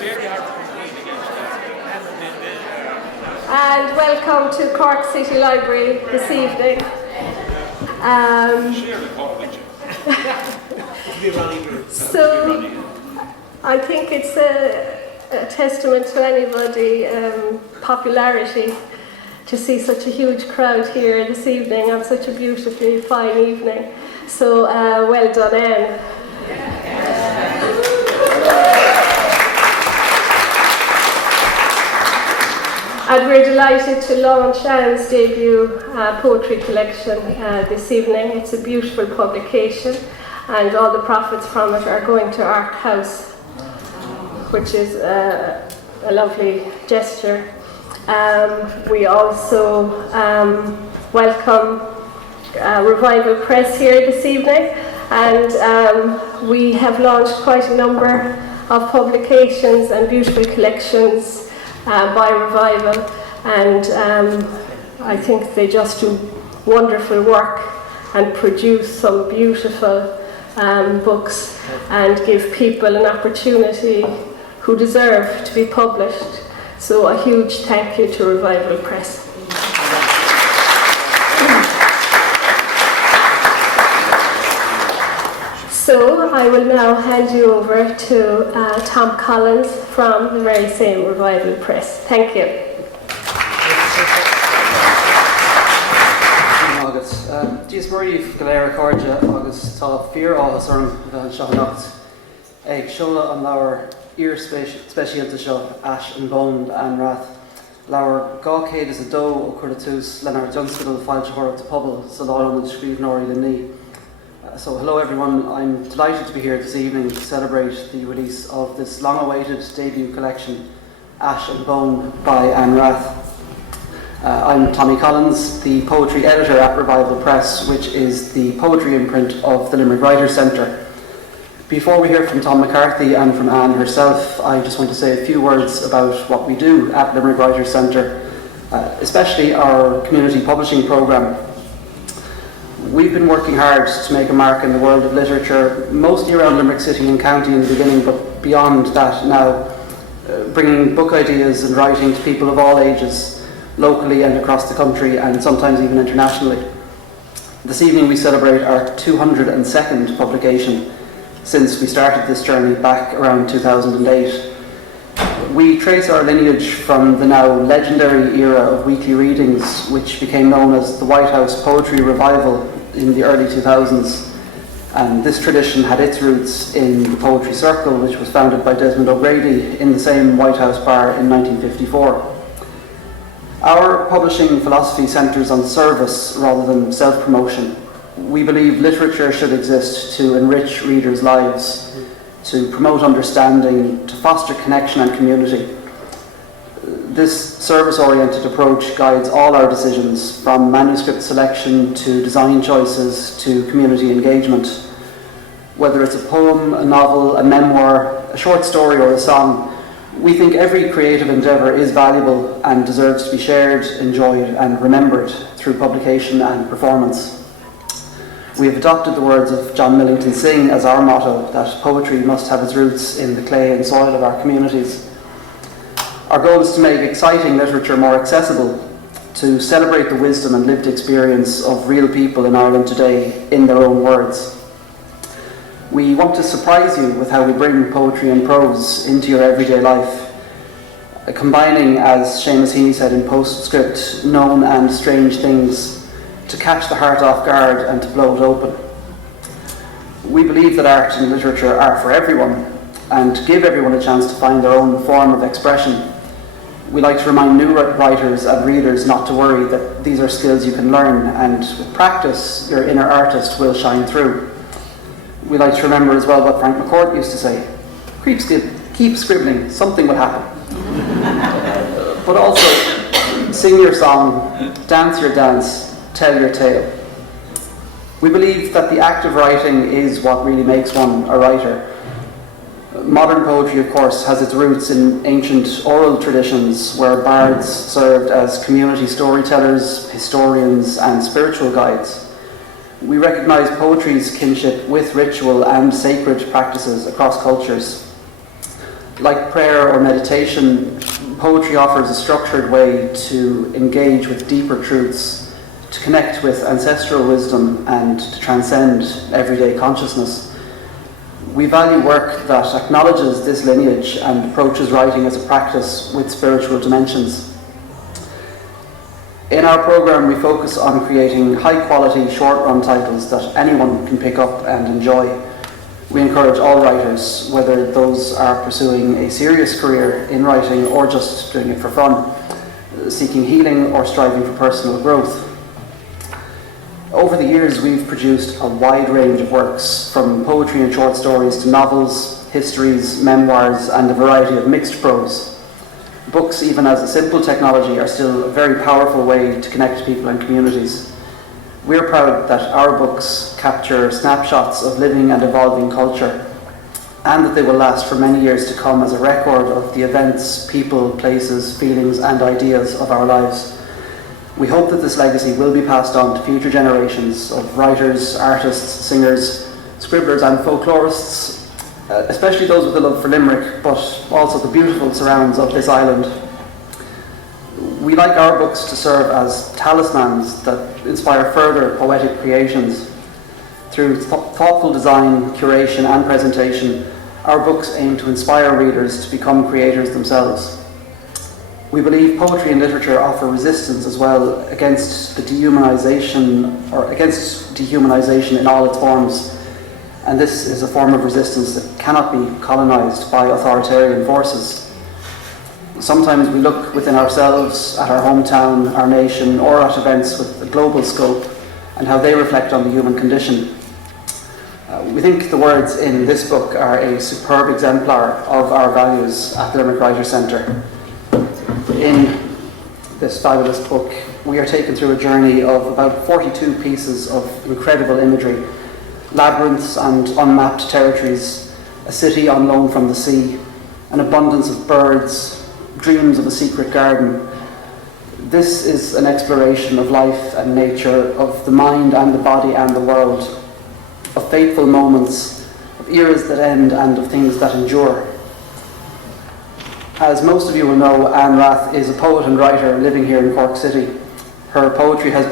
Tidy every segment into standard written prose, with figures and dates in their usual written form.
And welcome to Cork City Library this evening. So I think it's a testament to anybody's popularity to see such a huge crowd here this evening on such a beautifully fine evening. So well done, Anne. And we're delighted to launch Anne's debut poetry collection this evening. It's a beautiful publication, and all the profits from it are going to Art House, which is a lovely gesture. We also welcome Revival Press here this evening, and we have launched quite a number of publications and beautiful collections by Revival, and I think they just do wonderful work and produce some beautiful books and give people an opportunity who deserve to be published. So a huge thank you to Revival Press. So I will now hand you over to Tom Collins from the very same Revival Press. Thank you. Dies Maria Galera Cordia agus tá fear áhas orm seachnacht ag seola an leabhar ear speisialta seo Ash and Bone Anne Rath. Leabhar gáchéad is a dó ó chuir tús lenar Johnscadal fáilte chorab de pobl sa láran an scríbhneoirí le ní. So hello everyone, I'm delighted to be here this evening to celebrate the release of this long-awaited debut collection, Ash and Bone by Anne Rath. I'm Tommy Collins, the poetry editor at Revival Press, which is the poetry imprint of the Limerick Writers' Centre. Before we hear from Tom McCarthy and from Anne herself, I just want to say a few words about what we do at Limerick Writers' Centre, especially our community publishing programme. We've been working hard to make a mark in the world of literature, mostly around Limerick City and County in the beginning, but beyond that now, bringing book ideas and writing to people of all ages, locally and across the country, and sometimes even internationally. This evening we celebrate our 202nd publication since we started this journey back around 2008. We trace our lineage from the now legendary era of weekly readings, which became known as the White House Poetry Revival in the early 2000s. And this tradition had its roots in the Poetry Circle, which was founded by Desmond O'Grady in the same White House bar in 1954. Our publishing philosophy centres on service rather than self-promotion. We believe literature should exist to enrich readers' lives, to promote understanding, to foster connection and community. This service-oriented approach guides all our decisions, from manuscript selection to design choices to community engagement. Whether it's a poem, a novel, a memoir, a short story or a song, we think every creative endeavour is valuable and deserves to be shared, enjoyed and remembered through publication and performance. We have adopted the words of John Millington Synge as our motto, that poetry must have its roots in the clay and soil of our communities. Our goal is to make exciting literature more accessible, to celebrate the wisdom and lived experience of real people in Ireland today in their own words. We want to surprise you with how we bring poetry and prose into your everyday life, combining, as Seamus Heaney said in Postscript, known and strange things to catch the heart off guard and to blow it open. We believe that art and literature are for everyone and give everyone a chance to find their own form of expression. We like to remind new writers and readers not to worry, that these are skills you can learn, and with practice your inner artist will shine through. We like to remember as well what Frank McCourt used to say: keep scribbling, something will happen. But also, sing your song, dance your dance, tell your tale. We believe that the act of writing is what really makes one a writer. Modern poetry, of course, has its roots in ancient oral traditions where bards served as community storytellers, historians, and spiritual guides. We recognise poetry's kinship with ritual and sacred practices across cultures. Like prayer or meditation, poetry offers a structured way to engage with deeper truths, to connect with ancestral wisdom and to transcend everyday consciousness. We value work that acknowledges this lineage and approaches writing as a practice with spiritual dimensions. In our programme, we focus on creating high-quality, short-run titles that anyone can pick up and enjoy. We encourage all writers, whether those are pursuing a serious career in writing or just doing it for fun, seeking healing or striving for personal growth. Over the years, we've produced a wide range of works, from poetry and short stories to novels, histories, memoirs, and a variety of mixed prose. Books, even as a simple technology, are still a very powerful way to connect people and communities. We're proud that our books capture snapshots of living and evolving culture, and that they will last for many years to come as a record of the events, people, places, feelings, and ideas of our lives. We hope that this legacy will be passed on to future generations of writers, artists, singers, scribblers, and folklorists, especially those with a love for Limerick, but also the beautiful surrounds of this island. We like our books to serve as talismans that inspire further poetic creations. Through thoughtful design, curation, and presentation, our books aim to inspire readers to become creators themselves. We believe poetry and literature offer resistance as well against dehumanization in all its forms. And this is a form of resistance that cannot be colonized by authoritarian forces. Sometimes we look within ourselves, at our hometown, our nation, or at events with a global scope and how they reflect on the human condition. We think the words in this book are a superb exemplar of our values at the Limerick Writers' Centre. In this fabulous book, we are taken through a journey of about 42 pieces of incredible imagery, labyrinths and unmapped territories, a city on loan from the sea, an abundance of birds, dreams of a secret garden. This is an exploration of life and nature, of the mind and the body and the world, of fateful moments, of eras that end and of things that endure. As most of you will know, Anne Rath is a poet and writer living here in Cork City. Her poetry has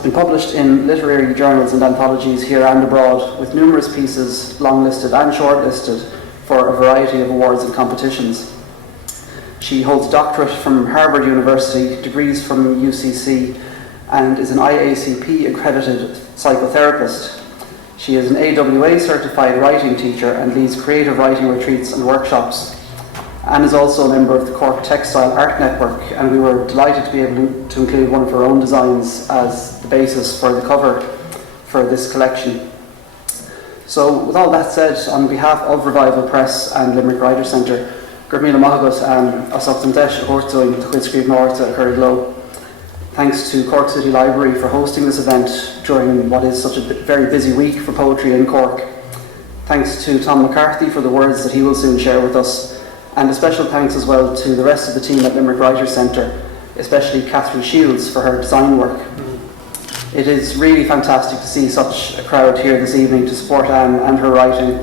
been published in literary journals and anthologies here and abroad, with numerous pieces long-listed and short-listed for a variety of awards and competitions. She holds a doctorate from Harvard University, degrees from UCC, and is an IACP accredited psychotherapist. She is an AWA certified writing teacher and leads creative writing retreats and workshops. Anne is also a member of the Cork Textile Art Network, and we were delighted to be able to include one of her own designs as the basis for the cover for this collection. So, with all that said, on behalf of Revival Press and Limerick Writers' Centre, Gurmila Mahagut and Osoctantesh Hortoin to Whitscreeve North at Curraglow. Thanks to Cork City Library for hosting this event during what is such a very busy week for poetry in Cork. Thanks to Tom McCarthy for the words that he will soon share with us. And a special thanks as well to the rest of the team at Limerick Writers' Centre, especially Catherine Shields for her design work. It is really fantastic to see such a crowd here this evening to support Anne and her writing.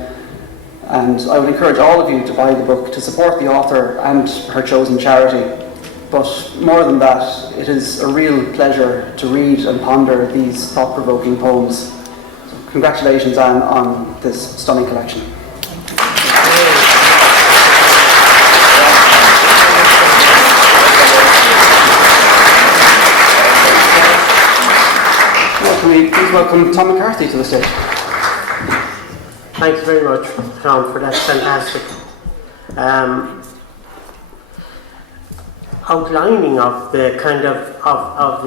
And I would encourage all of you to buy the book, to support the author and her chosen charity. But more than that, it is a real pleasure to read and ponder these thought-provoking poems. So congratulations, Anne, on this stunning collection. Can we please welcome Tom McCarthy to the stage? Thanks very much, Tom, for that fantastic outlining of the kind of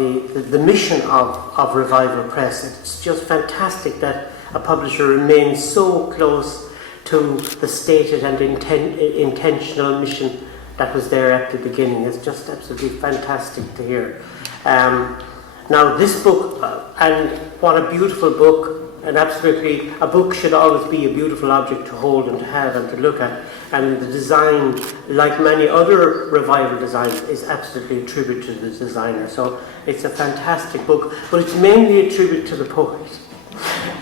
the mission of Revival Press. It's just fantastic that a publisher remains so close to the stated and intentional mission that was there at the beginning. It's just absolutely fantastic to hear. Now this book, and what a beautiful book, and absolutely a book should always be a beautiful object to hold and to have and to look at, and the design, like many other Revival designs, is absolutely a tribute to the designer. So it's a fantastic book, but it's mainly a tribute to the poet.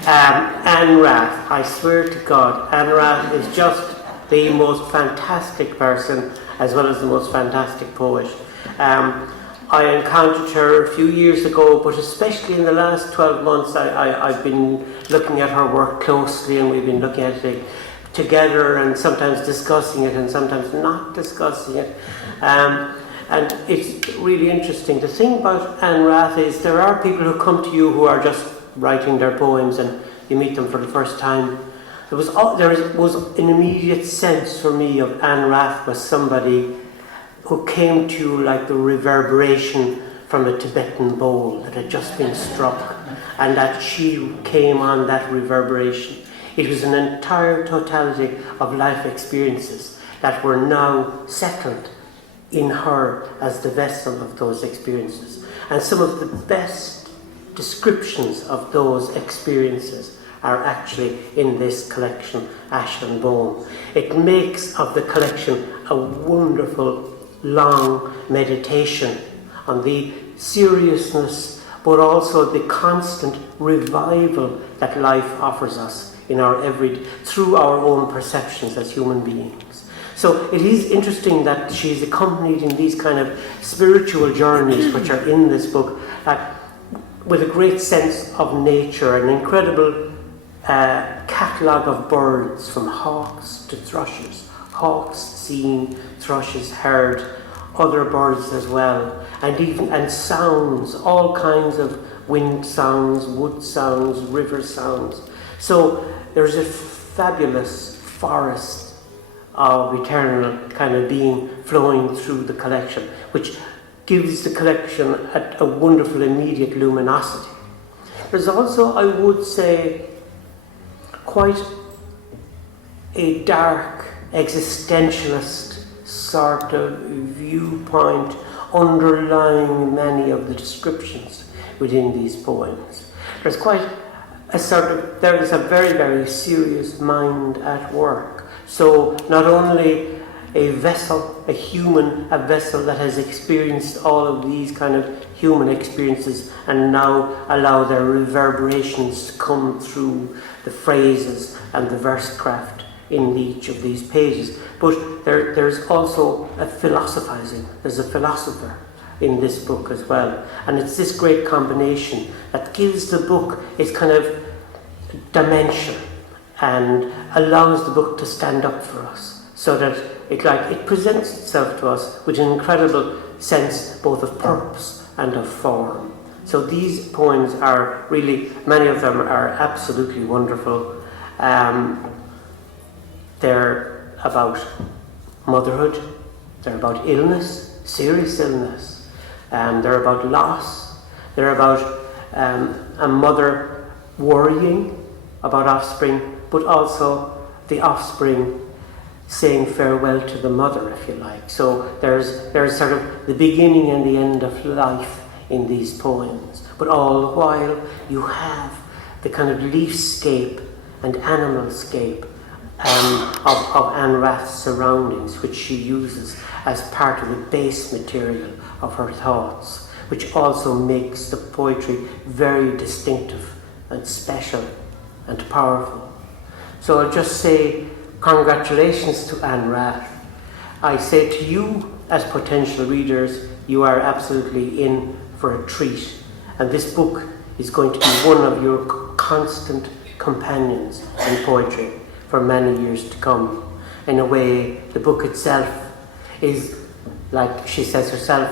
Anne Rath, I swear to God, Anne Rath is just the most fantastic person as well as the most fantastic poet. I encountered her a few years ago, but especially in the last 12 months I've been looking at her work closely, and we've been looking at it together and sometimes discussing it and sometimes not discussing it. And it's really interesting. The thing about Anne Rath is there are people who come to you who are just writing their poems and you meet them for the first time. There was an immediate sense for me of Anne Rath was somebody who came to you like the reverberation from a Tibetan bowl that had just been struck, and that she came on that reverberation. It was an entire totality of life experiences that were now settled in her as the vessel of those experiences. And some of the best descriptions of those experiences are actually in this collection, Ash and Bone. It makes of the collection a wonderful long meditation on the seriousness but also the constant revival that life offers us in our through our own perceptions as human beings. So it is interesting that she's accompanied in these kind of spiritual journeys which are in this book with a great sense of nature, an incredible catalogue of birds, from hawks to thrushes, hawks seen, thrushes heard, other birds as well, and sounds, all kinds of wind sounds, wood sounds, river sounds. So there's a fabulous forest of eternal kind of being flowing through the collection, which gives the collection a wonderful immediate luminosity. There's also, I would say, quite a dark existentialist sort of viewpoint underlying many of the descriptions within these poems. There's quite there is a very, very serious mind at work. So not only a vessel that has experienced all of these kind of human experiences and now allow their reverberations to come through the phrases and the verse craft in each of these pages. But there's also a philosophizing. There's a philosopher in this book as well. And it's this great combination that gives the book its kind of dimension and allows the book to stand up for us, so that it presents itself to us with an incredible sense both of purpose and of form. So these poems are really, many of them are absolutely wonderful. They're about motherhood, they're about illness, serious illness, they're about loss, they're about a mother worrying about offspring, but also the offspring saying farewell to the mother, if you like. So there's sort of the beginning and the end of life in these poems, but all the while you have the kind of leafscape and animalscape of Anne Rath's surroundings, which she uses as part of the base material of her thoughts, which also makes the poetry very distinctive and special and powerful. So I'll just say congratulations to Anne Rath. I say to you as potential readers, you are absolutely in for a treat, and this book is going to be one of your constant companions in poetry for many years to come. In a way, the book itself is, like she says herself,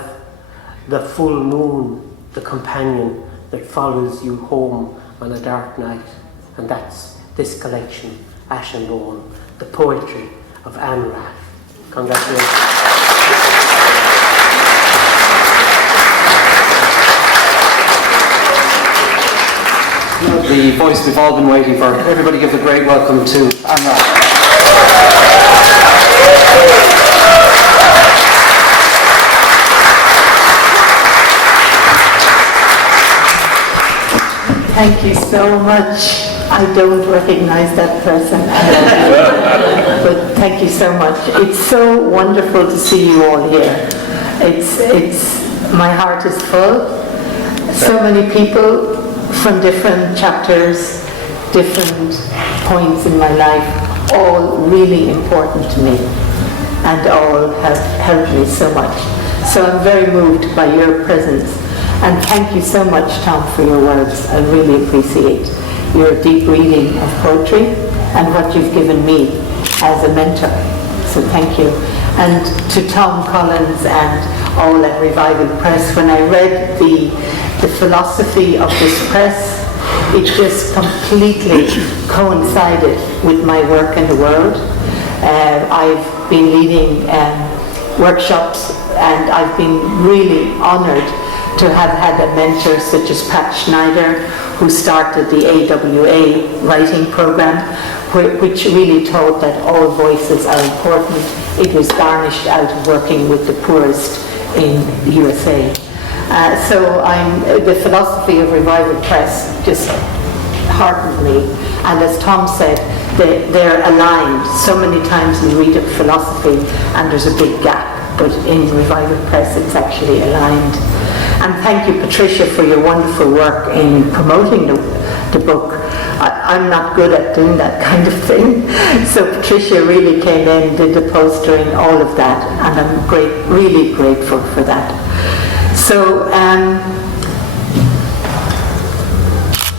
the full moon, the companion that follows you home on a dark night. And that's this collection, Ash and Bone, the poetry of Anne Rath. Congratulations. The voice we've all been waiting for. Everybody give a great welcome to Anne Rath. Thank you so much. I don't recognize that person, but thank you so much. It's so wonderful to see you all here. My heart is full. So many people from different chapters, different points in my life, all really important to me, and all have helped me so much. So I'm very moved by your presence. And thank you so much, Tom, for your words. I really appreciate your deep reading of poetry and what you've given me as a mentor. So thank you. And to Tom Collins and all at Revival Press, when I read the philosophy of this press, it just completely coincided with my work in the world. I've been leading workshops, and I've been really honoured to have had a mentor such as Pat Schneider, who started the AWA writing program, which really taught that all voices are important. It was garnished out of working with the poorest in the USA. So the philosophy of Revival Press just heartened me. And as Tom said, they're aligned. So many times we read a philosophy and there's a big gap, but in Revival Press it's actually aligned. And thank you, Patricia, for your wonderful work in promoting the book. I'm not good at doing that kind of thing. So Patricia really came in, did the postering, all of that, and I'm really grateful for that. So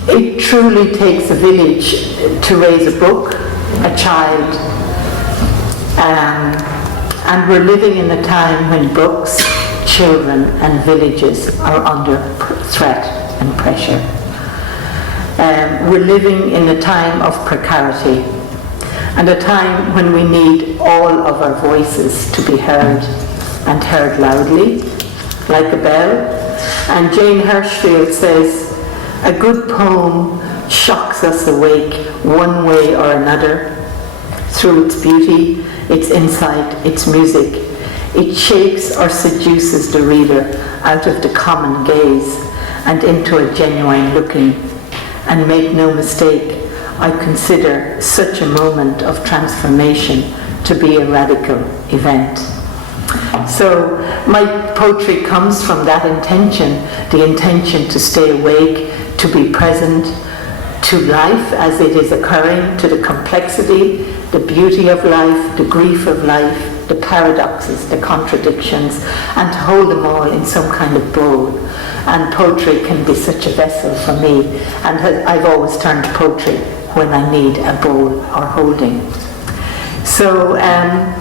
it truly takes a village to raise a book, a child, and we're living in a time when books, children and villages are under threat and pressure. We're living in a time of precarity, and a time when we need all of our voices to be heard, and heard loudly, like a bell. And Jane Hirschfield says, a good poem shocks us awake one way or another, through its beauty, its insight, its music. It shakes or seduces the reader out of the common gaze and into a genuine looking. And make no mistake, I consider such a moment of transformation to be a radical event. So my poetry comes from that intention, the intention to stay awake, to be present to life as it is occurring, to the complexity, the beauty of life, the grief of life, the paradoxes, the contradictions, and to hold them all in some kind of bowl. And poetry can be such a vessel for me, and I've always turned to poetry when I need a bowl or holding. So, and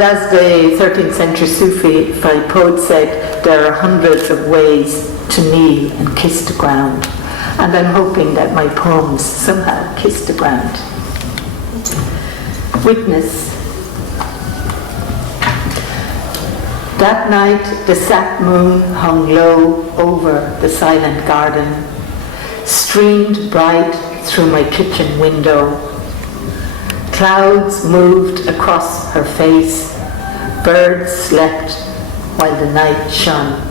as the 13th century Sufi poet said, there are hundreds of ways to kneel and kiss the ground. And I'm hoping that my poems somehow kiss the ground. Witness. That night the sap moon hung low over the silent garden, streamed bright through my kitchen window. Clouds moved across her face, birds slept while the night shone.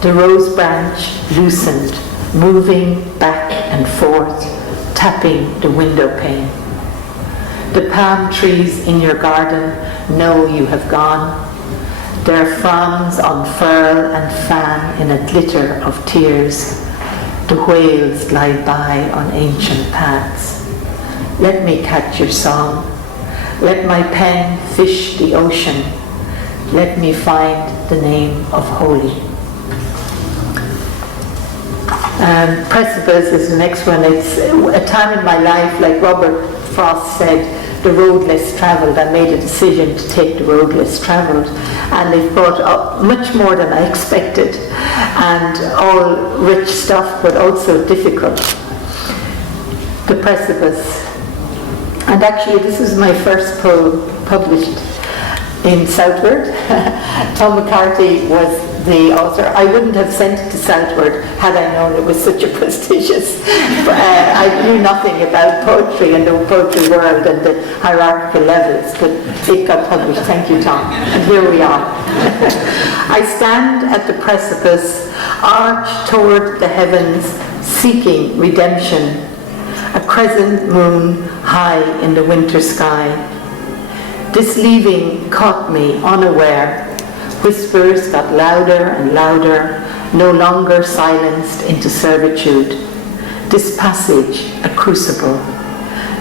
The rose branch loosened, moving back and forth, tapping the window pane. The palm trees in your garden know you have gone. Their fronds unfurl and fan in a glitter of tears. The whales glide by on ancient paths. Let me catch your song. Let my pen fish the ocean. Let me find the name of holy. Precipice is the next one. It's a time in my life, like Robert Frost said, the road less travelled. I made a decision to take the road less travelled, and it brought up much more than I expected, and all rich stuff, but also difficult. The Precipice. And actually, this is my first poem published in Southward. Tom McCarthy was the author. I wouldn't have sent it to Southward had I known it was such a prestigious. I knew nothing about poetry and the poetry world and the hierarchical levels, but it got published. Thank you, Tom. And here we are. I stand at the precipice, arch toward the heavens, seeking redemption. A crescent moon high in the winter sky. This leaving caught me unaware. Whispers got louder and louder, no longer silenced into servitude. This passage, a crucible.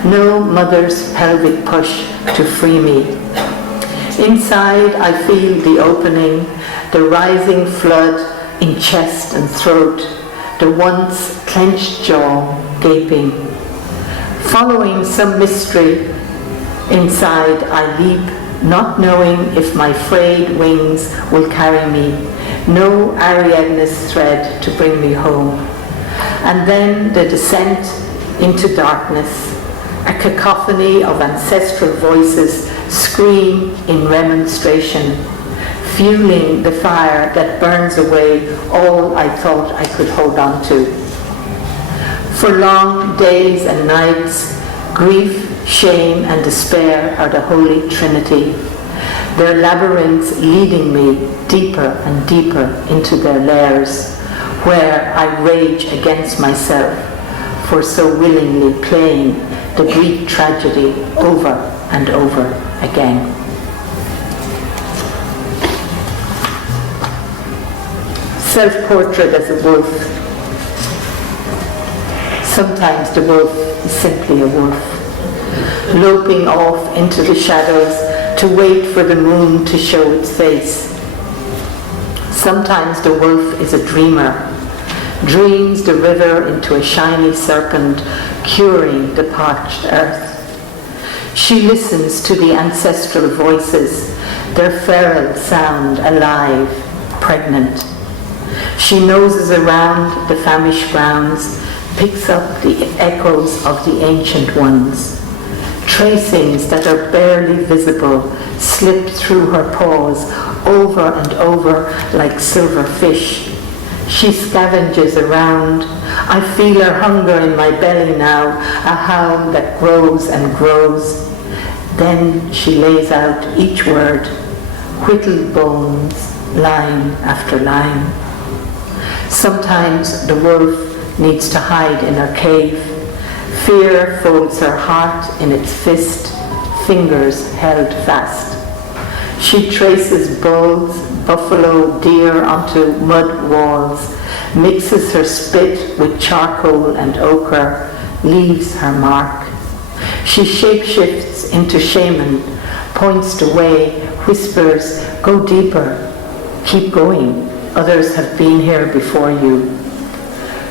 no mother's pelvic push to free me. Inside I feel the opening, the rising flood in chest and throat, the once clenched jaw gaping. Following some mystery, inside I leap, not knowing if my frayed wings will carry me, no Ariadne's thread to bring me home. And then the descent into darkness, a cacophony of ancestral voices scream in remonstration, fueling the fire that burns away all I thought I could hold on to. For long days and nights, grief, shame, and despair are the Holy Trinity, their labyrinths leading me deeper and deeper into their lairs, where I rage against myself for so willingly playing the Greek tragedy over and over again. Self-portrait as a wolf. Sometimes the wolf is simply a wolf, loping off into the shadows to wait for the moon to show its face. Sometimes the wolf is a dreamer, dreams the river into a shiny serpent, curing the parched earth. She listens to the ancestral voices, their feral sound alive, pregnant. She noses around the famished grounds, picks up the echoes of the ancient ones. Tracings that are barely visible slip through her paws over and over like silver fish. She scavenges around. I feel her hunger in my belly now, a hound that grows and grows. Then she lays out each word, whittled bones, line after line. Sometimes the wolf needs to hide in her cave. Fear folds her heart in its fist, fingers held fast. She traces bulls, buffalo, deer onto mud walls, mixes her spit with charcoal and ochre, leaves her mark. She shapeshifts into shaman, points the way, whispers, go deeper, keep going, others have been here before you.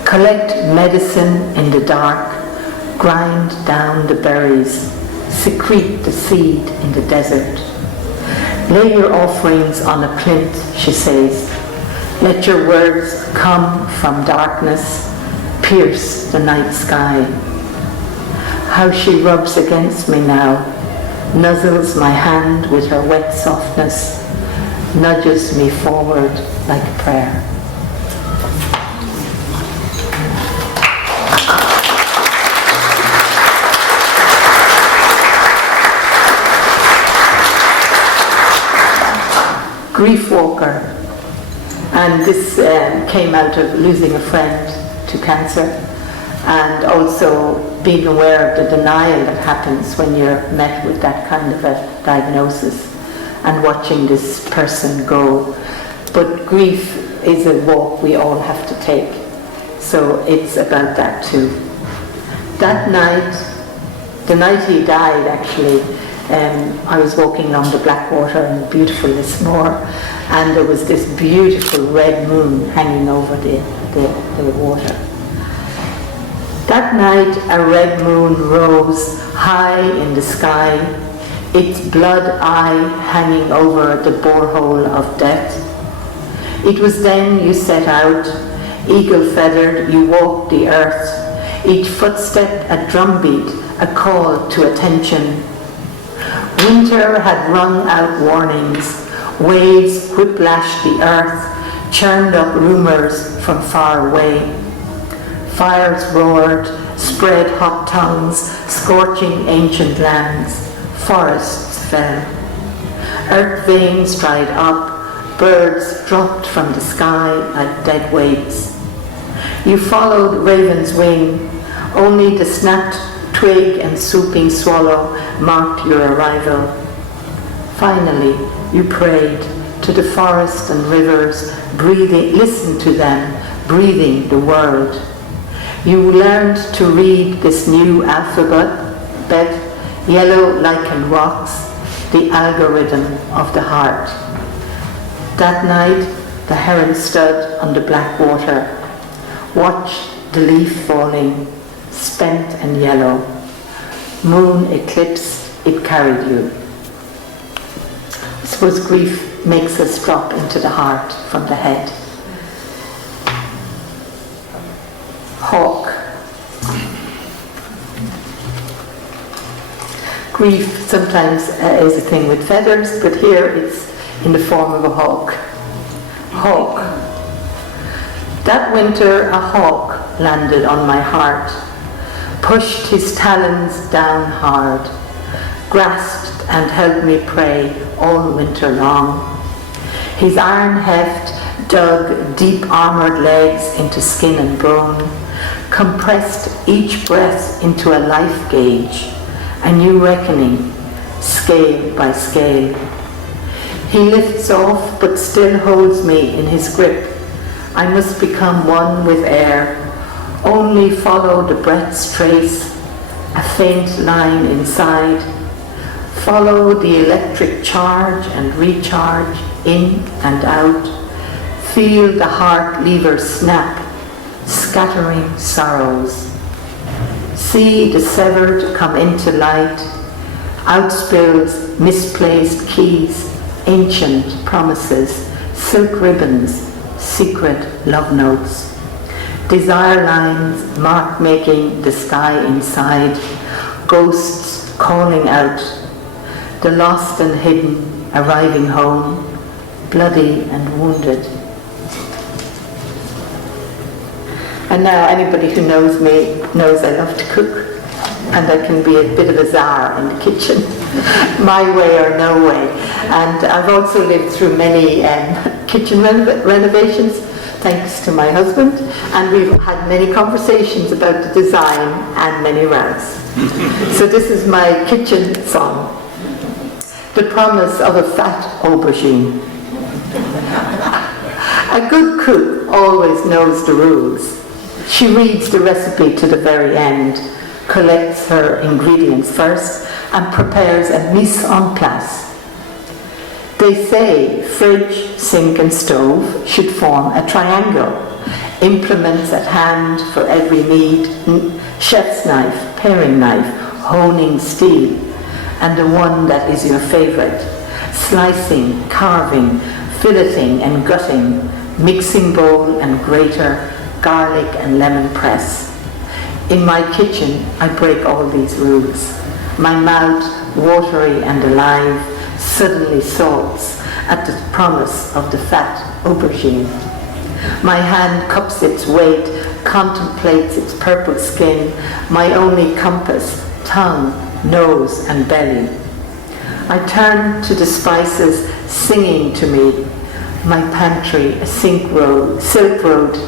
Collect medicine in the dark, grind down the berries, secrete the seed in the desert. Lay your offerings on a plinth, she says. Let your words come from darkness, pierce the night sky. How she rubs against me now, nuzzles my hand with her wet softness, nudges me forward like a prayer. Grief walker, and this came out of losing a friend to cancer, and also being aware of the denial that happens when you're met with that kind of a diagnosis, and watching this person go. But grief is a walk we all have to take, so it's about that too. That night, the night he died actually, I was walking along the Blackwater in beautiful Lismore, and there was this beautiful red moon hanging over the water. That night a red moon rose high in the sky, its blood eye hanging over the borehole of death. It was then you set out, eagle-feathered, you walked the earth, each footstep a drumbeat, a call to attention. Winter had rung out warnings, waves whiplashed the earth, churned up rumors from far away. Fires roared, spread hot tongues, scorching ancient lands, forests fell. Earth veins dried up, birds dropped from the sky like dead weights. You followed raven's wing, only the snapped twig and swooping swallow marked your arrival. Finally, you prayed to the forest and rivers, breathing, listened to them, breathing the world. You learned to read this new alphabet, bed, yellow lichen rocks, the algorithm of the heart. That night, the heron stood on the black water, watched the leaf falling, spent and yellow. Moon eclipsed, it carried you. I suppose grief makes us drop into the heart from the head. Hawk. Grief sometimes is a thing with feathers, but here it's in the form of a hawk. Hawk. That winter a hawk landed on my heart, pushed his talons down hard, grasped and held me prey all winter long. His iron heft dug deep armoured legs into skin and bone, compressed each breath into a life gauge, a new reckoning, scale by scale. He lifts off but still holds me in his grip. I must become one with air, only follow the breath's trace, a faint line inside, follow the electric charge and recharge, in and out, feel the heart lever snap, scattering sorrows. See the severed come into light, outspills misplaced keys, ancient promises, silk ribbons, secret love notes, desire lines mark-making the sky inside, ghosts calling out, the lost and hidden arriving home, bloody and wounded. And now anybody who knows me knows I love to cook, and I can be a bit of a czar in the kitchen, my way or no way. And I've also lived through many kitchen renovations, thanks to my husband, and we've had many conversations about the design and many rows. So this is my kitchen song. The promise of a fat aubergine. A good cook always knows the rules. She reads the recipe to the very end, collects her ingredients first, and prepares a mise en place. They say fridge, sink and stove should form a triangle. Implements at hand for every need, chef's knife, paring knife, honing steel, and the one that is your favorite. Slicing, carving, filleting and gutting, mixing bowl and grater, garlic and lemon press. In my kitchen, I break all these rules. My mouth, watery and alive, suddenly salts at the promise of the fat aubergine. My hand cups its weight, contemplates its purple skin, my only compass, tongue, nose and belly. I turn to the spices singing to me, my pantry a silk road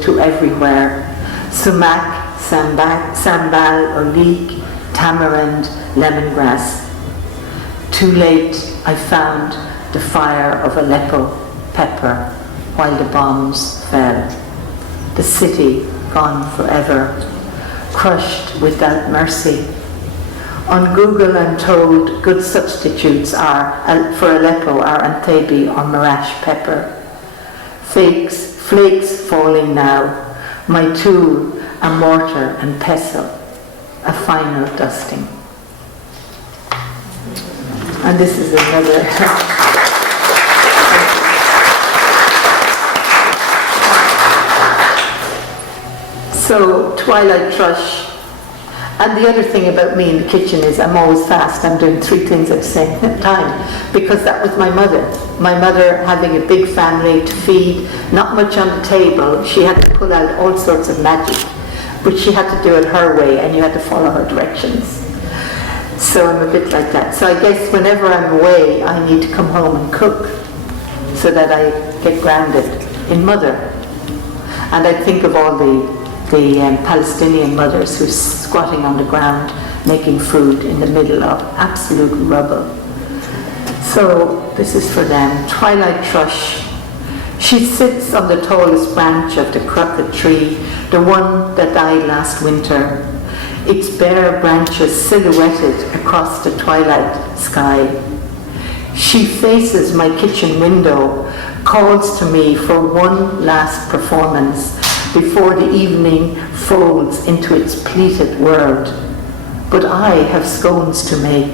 to everywhere, sumac, sambal, olive, tamarind, lemongrass. Too late I found the fire of Aleppo pepper while the bombs fell. The city gone forever, crushed without mercy. On Google I'm told good substitutes for Aleppo are Antabi or Marash pepper. Flakes falling now, my tool a mortar and pestle, a final dusting. And this is another. So, twilight thrush. And the other thing about me in the kitchen is I'm always fast. I'm doing 3 things at the same time, because that was my mother. My mother, having a big family to feed, not much on the table, she had to pull out all sorts of magic, but she had to do it her way and you had to follow her directions. So I'm a bit like that. So I guess whenever I'm away, I need to come home and cook so that I get grounded in mother. And I think of all the Palestinian mothers who's squatting on the ground making food in the middle of absolute rubble. So this is for them. Twilight thrush. She sits on the tallest branch of the crooked tree, the one that died last winter. its bare branches silhouetted across the twilight sky. She faces my kitchen window, calls to me for one last performance before the evening folds into its pleated world. But I have scones to make.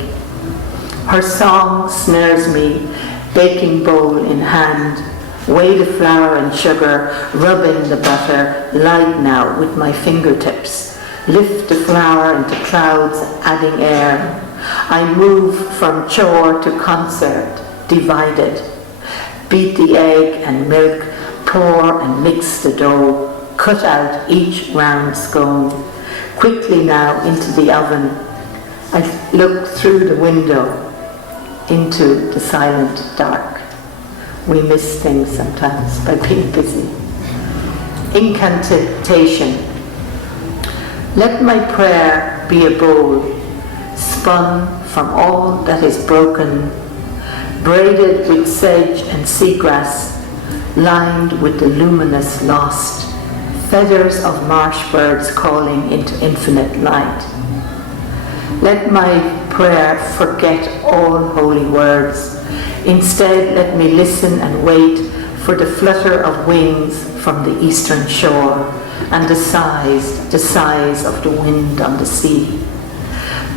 Her song snares me, baking bowl in hand, weigh the flour and sugar, rubbing the butter, light now with my fingertips. Lift the flour into clouds, adding air. I move from chore to concert, divided. Beat the egg and milk, pour and mix the dough, cut out each round scone. Quickly now into the oven. I look through the window into the silent dark. We miss things sometimes by being busy. Incantation. Let my prayer be a bowl, spun from all that is broken, braided with sedge and seagrass, lined with the luminous lost, feathers of marsh birds calling into infinite light. Let my prayer forget all holy words. Instead, let me listen and wait for the flutter of wings from the eastern shore and the sighs of the wind on the sea.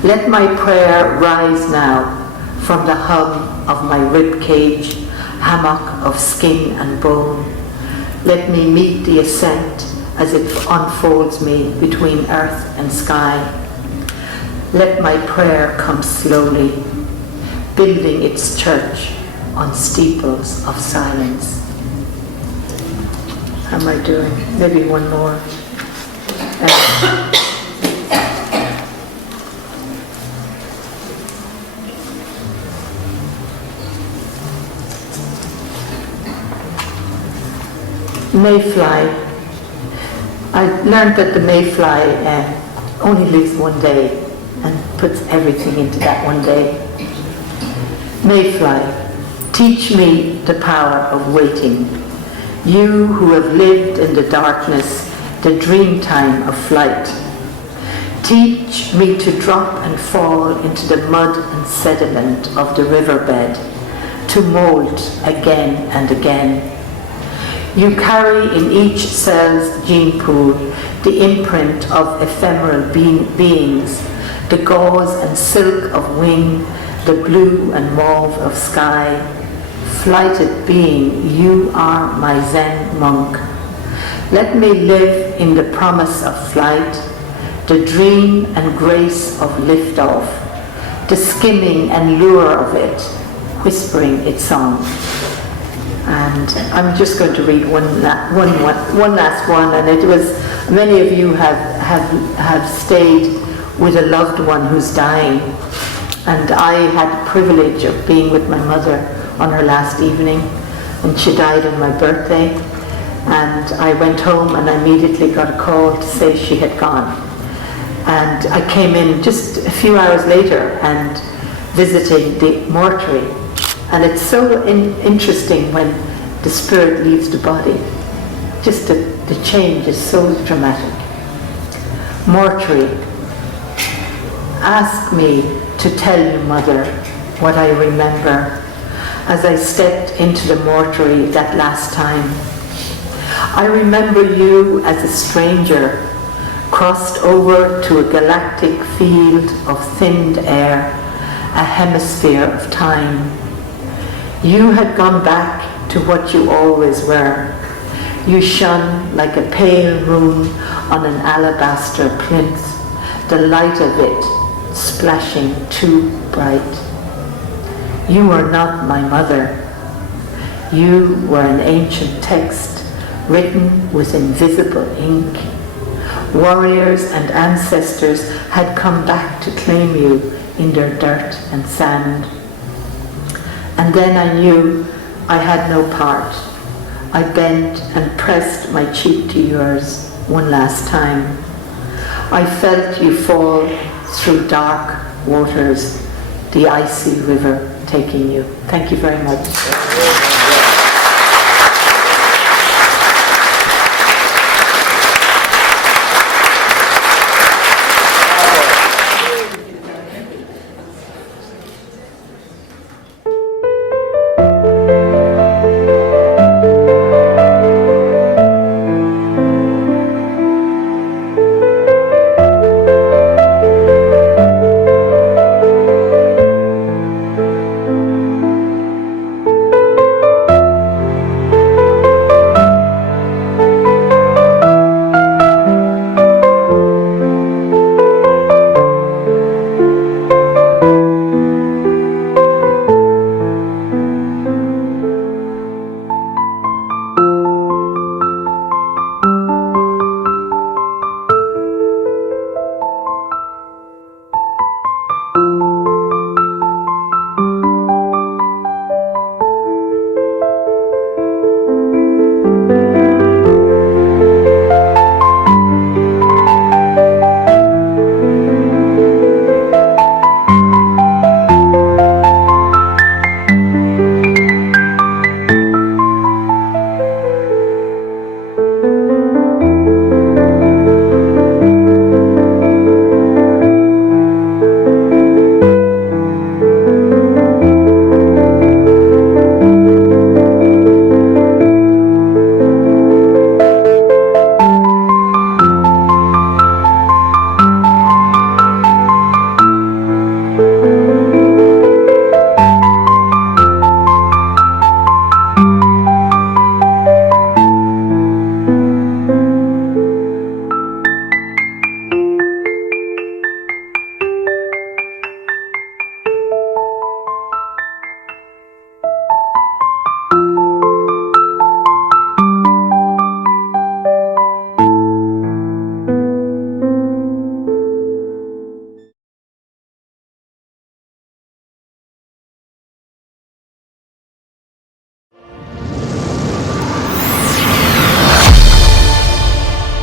Let my prayer rise now from the hum of my rib cage, hammock of skin and bone. Let me meet the ascent as it unfolds me between earth and sky. Let my prayer come slowly, building its church on steeples of silence. How am I doing? Maybe one more. Mayfly. I learned that the mayfly only lives one day and puts everything into that one day. Mayfly, teach me the power of waiting. You who have lived in the darkness, the dream time of flight. Teach me to drop and fall into the mud and sediment of the riverbed, to mold again and again. You carry in each cell's gene pool the imprint of ephemeral beings, the gauze and silk of wing, the blue and mauve of sky. Flighted being, you are my Zen monk. Let me live in the promise of flight, the dream and grace of liftoff, the skimming and lure of it, whispering its song. And I'm just going to read one last one, and it was, many of you have stayed with a loved one who's dying, and I had the privilege of being with my mother on her last evening, and she died on my birthday, and I went home and I immediately got a call to say she had gone. And I came in just a few hours later and visiting the mortuary. And it's so interesting when the spirit leaves the body. Just the change is so dramatic. Mortuary. Ask me to tell you, Mother, what I remember as I stepped into the mortuary that last time. I remember you as a stranger, crossed over to a galactic field of thinned air, a hemisphere of time. You had gone back to what you always were. You shone like a pale moon on an alabaster plinth, the light of it splashing too bright. You were not my mother. You were an ancient text written with invisible ink. Warriors and ancestors had come back to claim you in their dirt and sand. And then I knew I had no part. I bent and pressed my cheek to yours one last time. I felt you fall through dark waters, the icy river taking you. Thank you very much.